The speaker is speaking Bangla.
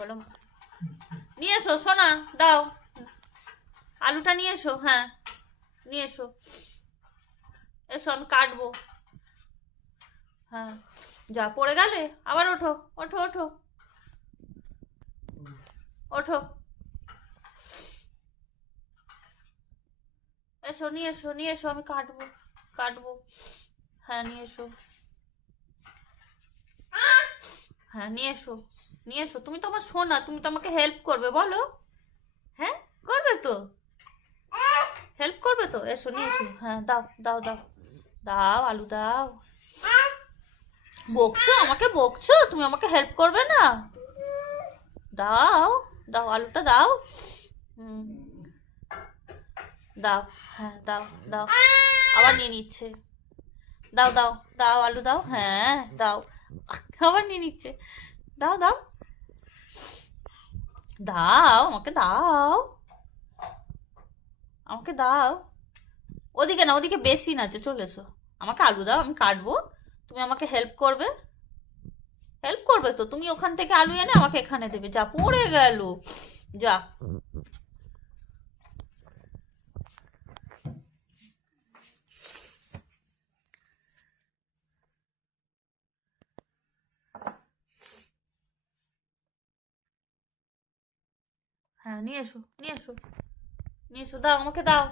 বলো, নিয়ে এসো সোনা, দাও আলুটা নিয়ে এসো। হ্যাঁ নিয়ে এসো, এসো আমি কাটবো। হ্যাঁ যা, পড়ে গেলে আবার ওঠো, ওঠো ওঠো ওঠো, এসো নিয়ে এসো, নিয়ে এসো আমি কাটবো, কাটবো। হ্যাঁ নিয়ে এসো, হ্যাঁ নিয়ে এসো, নিয়ে এসো। তুমি তো আমার সোনা, তুমি তো আমাকে হেল্প করবে বলো। হ্যাঁ করবে তো, হেল্প করবে তো, এসো নিয়ে এসো। হ্যাঁ দাও দাও দাও, দাও আলু দাও। বকছো আমাকে, বকছো তুমি, আমাকে হেল্প করবে না? দাও, দাও আলুটা দাও। হুম, দাও। হ্যাঁ দাও, দাও। আবার নিয়ে নিচ্ছে। দাও দাও, দাও আলু দাও। হ্যাঁ দাও, আবার নিয়ে নিচ্ছে। দাও দাও, দাও আমাকে দাও, আমাকে দাও। ওদিকে না, ওদিকে বেশি না আছে, চলে এসো। আমাকে আলু দাও, আমি কাটবো। তুমি আমাকে হেল্প করবে, হেল্প করবে তো। তুমি ওখান থেকে আলু এনে আমাকে এখানে দেবে। যা, পড়ে গেল, যা। হ্যাঁ নিয়ে এসো, নিয়ে এসো, নিয়ে এসো, দাও আমাকে দাও।